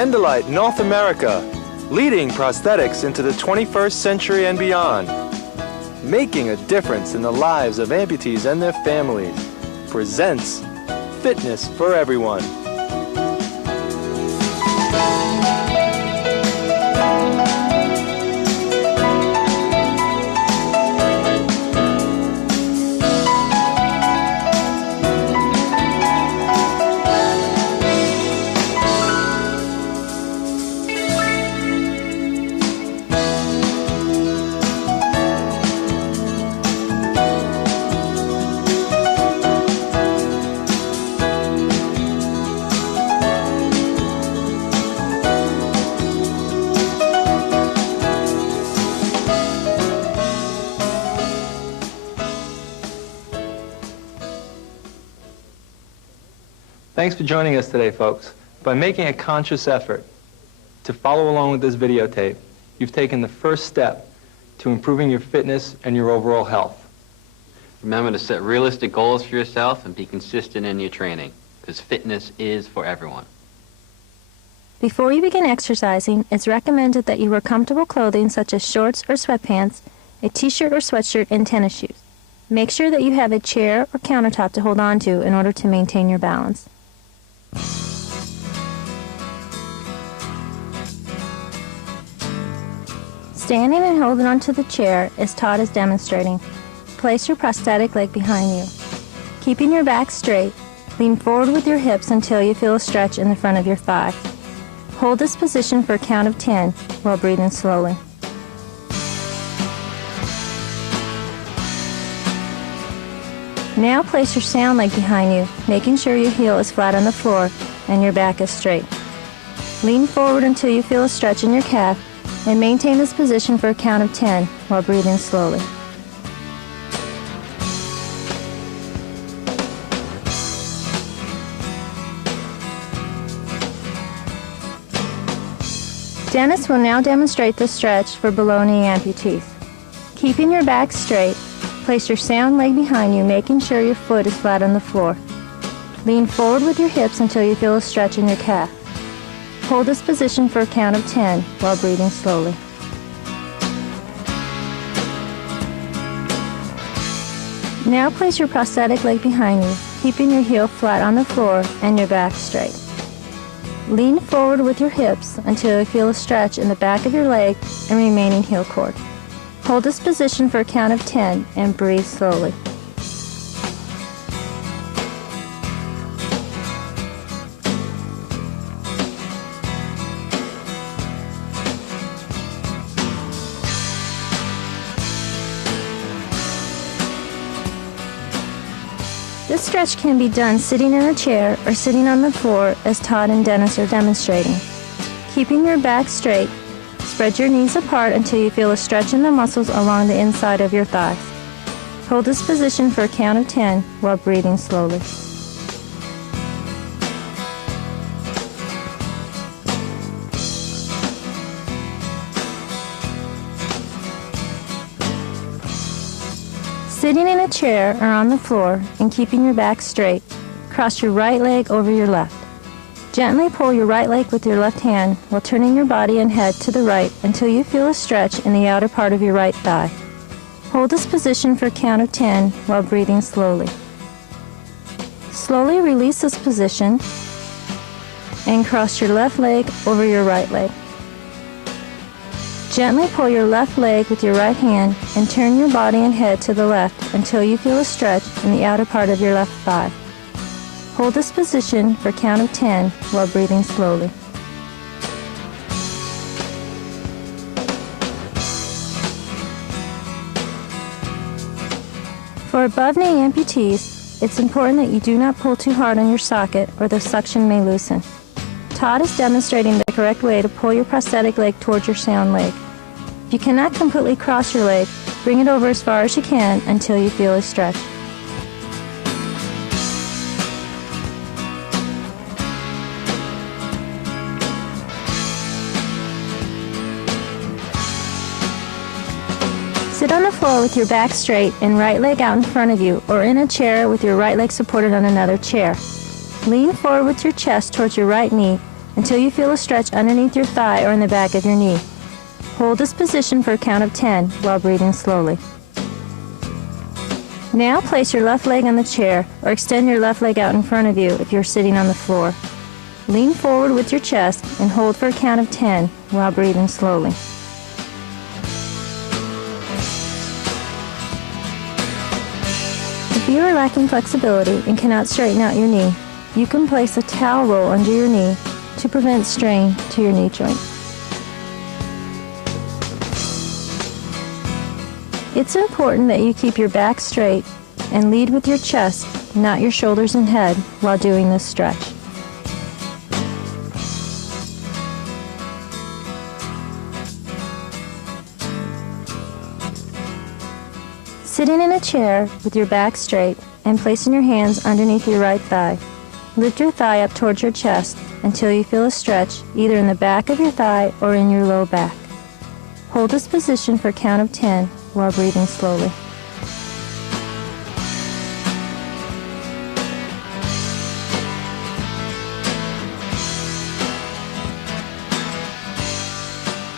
Endolite North America, leading prosthetics into the 21st century and beyond, making a difference in the lives of amputees and their families, presents Fitness for Everyone. Thanks for joining us today, folks. By making a conscious effort to follow along with this videotape, you've taken the first step to improving your fitness and your overall health. Remember to set realistic goals for yourself and be consistent in your training, because fitness is for everyone. Before you begin exercising, it's recommended that you wear comfortable clothing such as shorts or sweatpants, a t-shirt or sweatshirt, and tennis shoes. Make sure that you have a chair or countertop to hold on to in order to maintain your balance. Standing and holding onto the chair as Todd is demonstrating. Place your prosthetic leg behind you. Keeping your back straight, lean forward with your hips until you feel a stretch in the front of your thigh. Hold this position for a count of 10 while breathing slowly. Now place your sound leg behind you, making sure your heel is flat on the floor and your back is straight. Lean forward until you feel a stretch in your calf and maintain this position for a count of 10 while breathing slowly. Dennis will now demonstrate the stretch for below-knee amputees. Keeping your back straight, place your sound leg behind you, making sure your foot is flat on the floor. Lean forward with your hips until you feel a stretch in your calf. Hold this position for a count of 10 while breathing slowly. Now place your prosthetic leg behind you, keeping your heel flat on the floor and your back straight. Lean forward with your hips until you feel a stretch in the back of your leg and remaining heel cord. Hold this position for a count of 10 and breathe slowly. This stretch can be done sitting in a chair or sitting on the floor as Todd and Dennis are demonstrating. Keeping your back straight, spread your knees apart until you feel a stretch in the muscles along the inside of your thighs. Hold this position for a count of 10 while breathing slowly. Sitting in a chair or on the floor and keeping your back straight, cross your right leg over your left. Gently pull your right leg with your left hand while turning your body and head to the right until you feel a stretch in the outer part of your right thigh. Hold this position for a count of 10 while breathing slowly. Slowly release this position and cross your left leg over your right leg. Gently pull your left leg with your right hand and turn your body and head to the left until you feel a stretch in the outer part of your left thigh. Hold this position for a count of 10 while breathing slowly. For above-knee amputees, it's important that you do not pull too hard on your socket or the suction may loosen. Todd is demonstrating the correct way to pull your prosthetic leg towards your sound leg. If you cannot completely cross your leg, bring it over as far as you can until you feel a stretch. Sit on the floor with your back straight and right leg out in front of you, or in a chair with your right leg supported on another chair. Lean forward with your chest towards your right knee until you feel a stretch underneath your thigh or in the back of your knee. Hold this position for a count of 10 while breathing slowly. Now place your left leg on the chair or extend your left leg out in front of you if you're sitting on the floor. Lean forward with your chest and hold for a count of 10 while breathing slowly. If you are lacking flexibility and cannot straighten out your knee, you can place a towel roll under your knee to prevent strain to your knee joint. It's important that you keep your back straight and lead with your chest, not your shoulders and head, while doing this stretch. Sitting in a chair with your back straight and placing your hands underneath your right thigh, lift your thigh up towards your chest until you feel a stretch either in the back of your thigh or in your low back. Hold this position for a count of 10 while breathing slowly.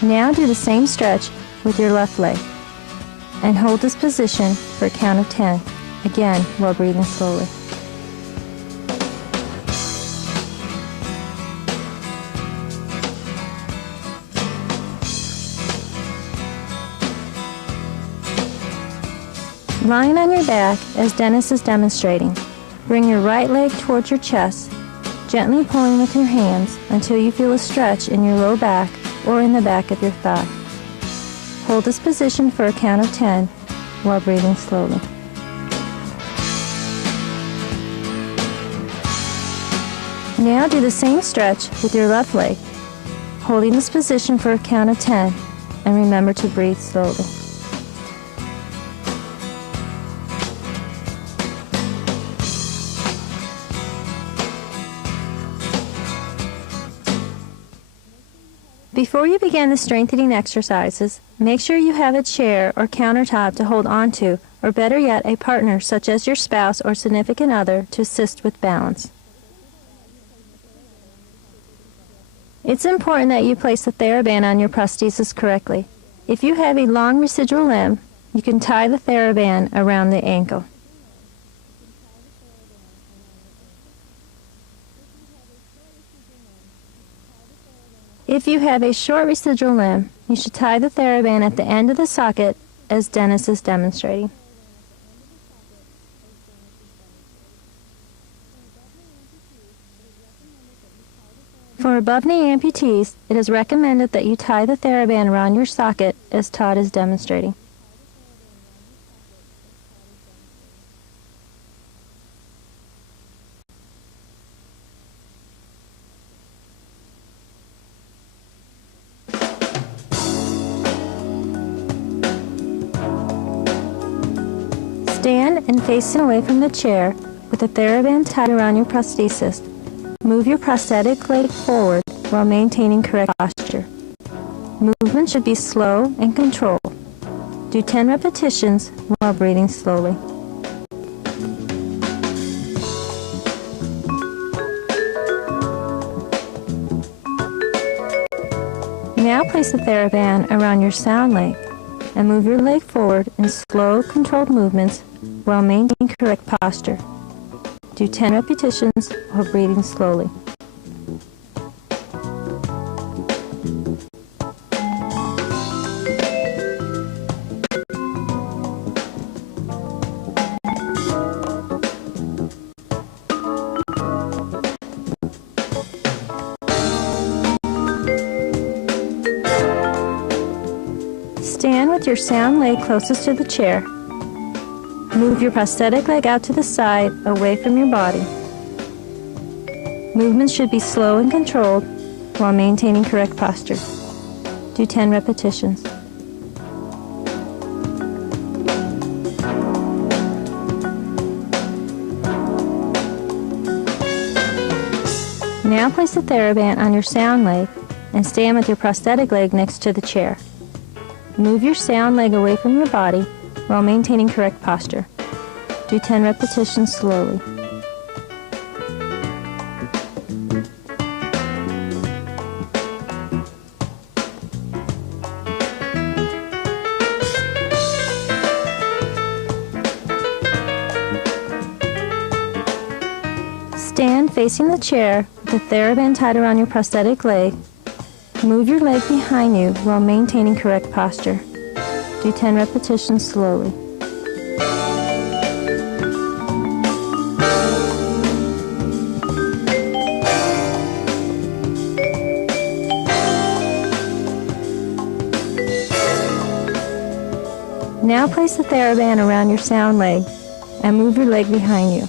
Now do the same stretch with your left leg and hold this position for a count of 10, again while breathing slowly. Lying on your back as Dennis is demonstrating, bring your right leg towards your chest, gently pulling with your hands until you feel a stretch in your low back or in the back of your thigh. Hold this position for a count of 10 while breathing slowly. Now do the same stretch with your left leg, holding this position for a count of 10, and remember to breathe slowly. Before you begin the strengthening exercises, make sure you have a chair or countertop to hold onto, or better yet, a partner such as your spouse or significant other to assist with balance. It's important that you place the TheraBand on your prosthesis correctly. If you have a long residual limb, you can tie the TheraBand around the ankle. If you have a short residual limb, you should tie the TheraBand at the end of the socket as Dennis is demonstrating. For above-knee amputees, it is recommended that you tie the TheraBand around your socket as Todd is demonstrating. Stand and facing away from the chair with the TheraBand tied around your prosthesis. Move your prosthetic leg forward while maintaining correct posture. Movement should be slow and controlled. Do 10 repetitions while breathing slowly. Now place the TheraBand around your sound leg and move your leg forward in slow, controlled movements while maintaining correct posture. Do 10 repetitions while breathing slowly. Stand with your sound leg closest to the chair. Move your prosthetic leg out to the side, away from your body. Movements should be slow and controlled while maintaining correct posture. Do 10 repetitions. Now place the TheraBand on your sound leg and stand with your prosthetic leg next to the chair. Move your sound leg away from your body while maintaining correct posture. Do 10 repetitions slowly. facing the chair with the TheraBand tied around your prosthetic leg, move your leg behind you while maintaining correct posture. Do 10 repetitions slowly. Now place the TheraBand around your sound leg and move your leg behind you.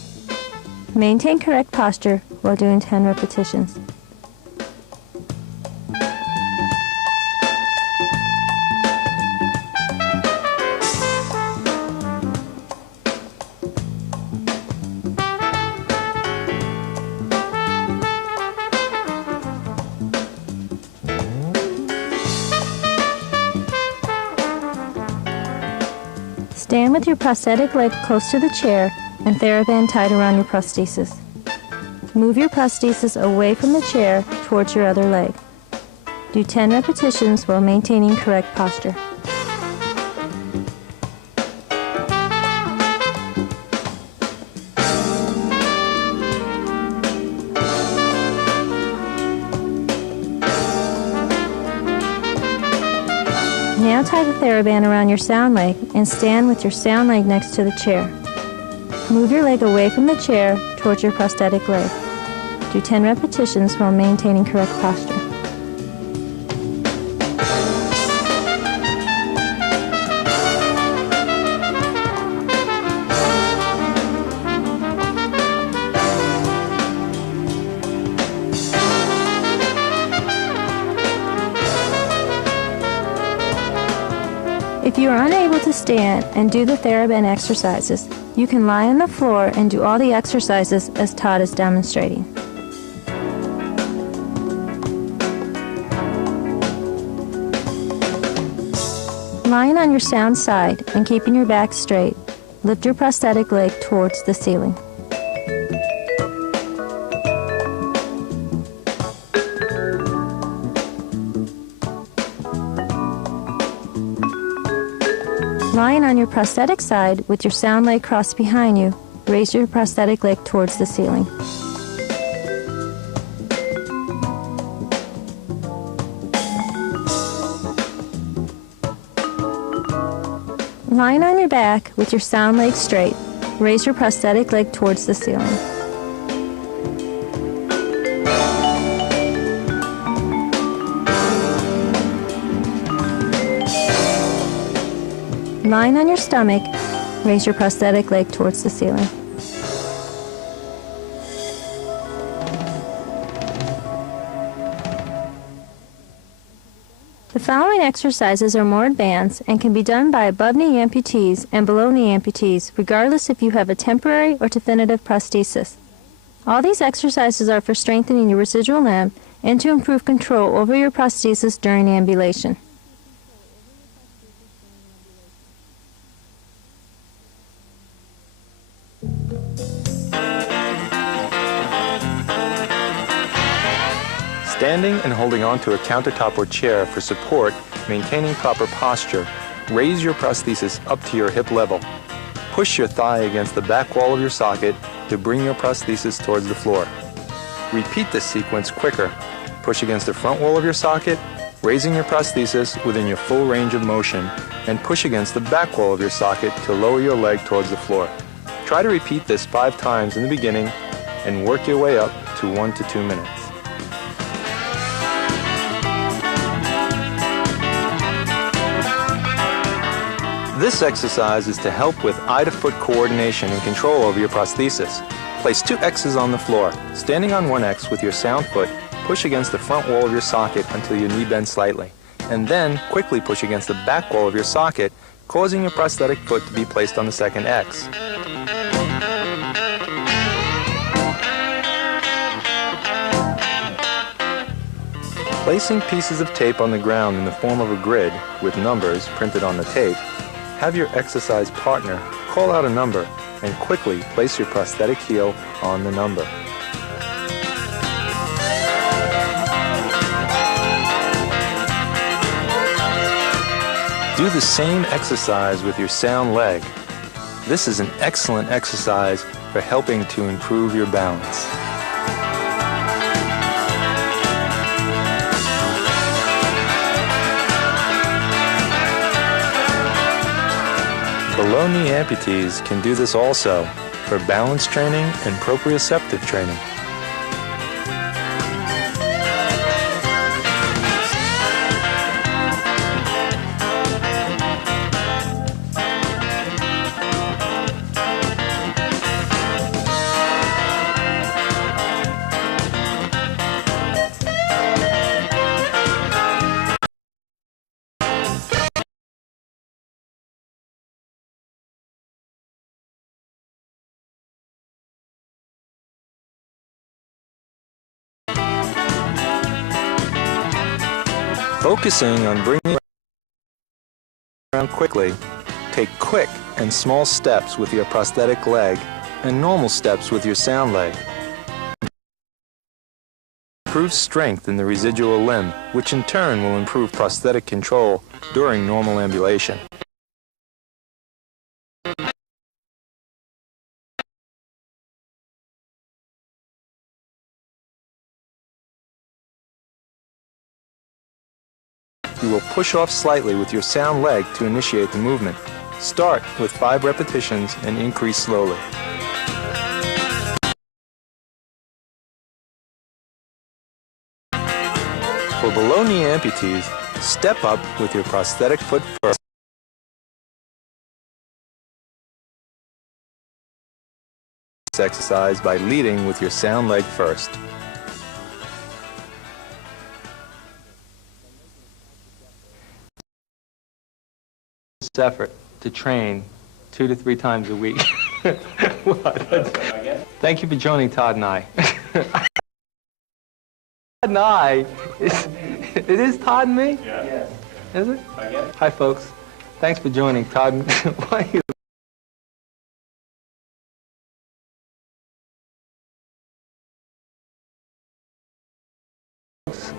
Maintain correct posture while doing 10 repetitions. Stand with your prosthetic leg close to the chair and TheraBand tied around your prosthesis. Move your prosthesis away from the chair towards your other leg. Do 10 repetitions while maintaining correct posture. Now tie the TheraBand around your sound leg and stand with your sound leg next to the chair. Move your leg away from the chair towards your prosthetic leg. Do 10 repetitions while maintaining correct posture. If you are unable to stand and do the TheraBand exercises, you can lie on the floor and do all the exercises as Todd is demonstrating. Lying on your sound side and keeping your back straight, lift your prosthetic leg towards the ceiling. Lying on your prosthetic side with your sound leg crossed behind you, raise your prosthetic leg towards the ceiling. Lying on your back with your sound leg straight, raise your prosthetic leg towards the ceiling. Lying on your stomach, raise your prosthetic leg towards the ceiling. The following exercises are more advanced and can be done by above-knee amputees and below-knee amputees, regardless if you have a temporary or definitive prosthesis. All these exercises are for strengthening your residual limb and to improve control over your prosthesis during ambulation. Standing and holding onto a countertop or chair for support, maintaining proper posture, raise your prosthesis up to your hip level. Push your thigh against the back wall of your socket to bring your prosthesis towards the floor. Repeat this sequence quicker. Push against the front wall of your socket, raising your prosthesis within your full range of motion, and push against the back wall of your socket to lower your leg towards the floor. Try to repeat this 5 times in the beginning and work your way up to 1 to 2 minutes. This exercise is to help with eye-to-foot coordination and control over your prosthesis. Place 2 X's on the floor. Standing on one X with your sound foot, push against the front wall of your socket until your knee bends slightly, and then quickly push against the back wall of your socket, causing your prosthetic foot to be placed on the second X. Placing pieces of tape on the ground in the form of a grid with numbers printed on the tape, have your exercise partner call out a number and quickly place your prosthetic heel on the number. Do the same exercise with your sound leg. This is an excellent exercise for helping to improve your balance. Below-knee amputees can do this also for balance training and proprioceptive training. Focusing on bringing around quickly, take quick and small steps with your prosthetic leg and normal steps with your sound leg. Improve strength in the residual limb, which in turn will improve prosthetic control during normal ambulation. You will push off slightly with your sound leg to initiate the movement. Start with 5 repetitions and increase slowly. For below-knee amputees, step up with your prosthetic foot first. Exercise by leading with your sound leg first. Effort to train 2 to 3 times a week. Thank you for joining Todd and I. Todd and I? It is Todd and me? Yeah. Is it? Hi, folks. Thanks for joining Todd and why are you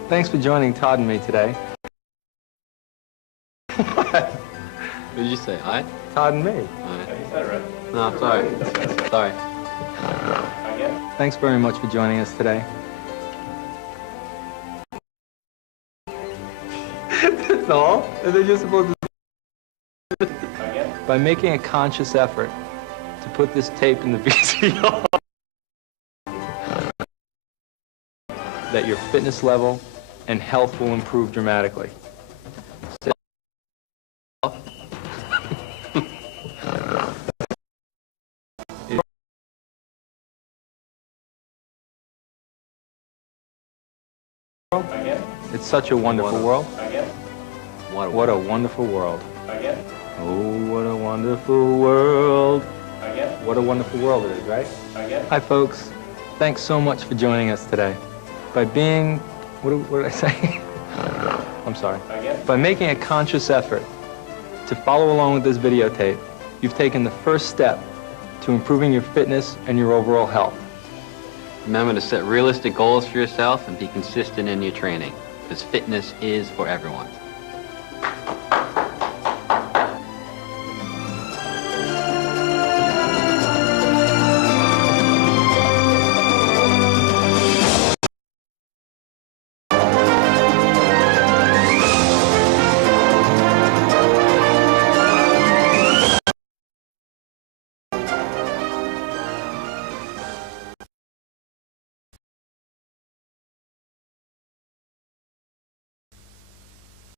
Thanks for joining Todd and me today. What did you say? Hi? Todd and me. You said it right. No, sorry. Sorry. Thanks very much for joining us today. That's all? Are they just supposed to... By making a conscious effort to put this tape in the VCR, that your fitness level and health will improve dramatically. It's such a wonderful world. What a wonderful world. Oh, what a wonderful world. What a wonderful world it is, right? Hi, folks. Thanks so much for joining us today. By being, what did I say? I'm sorry. By making a conscious effort to follow along with this videotape, you've taken the first step to improving your fitness and your overall health. Remember to set realistic goals for yourself and be consistent in your training, because fitness is for everyone.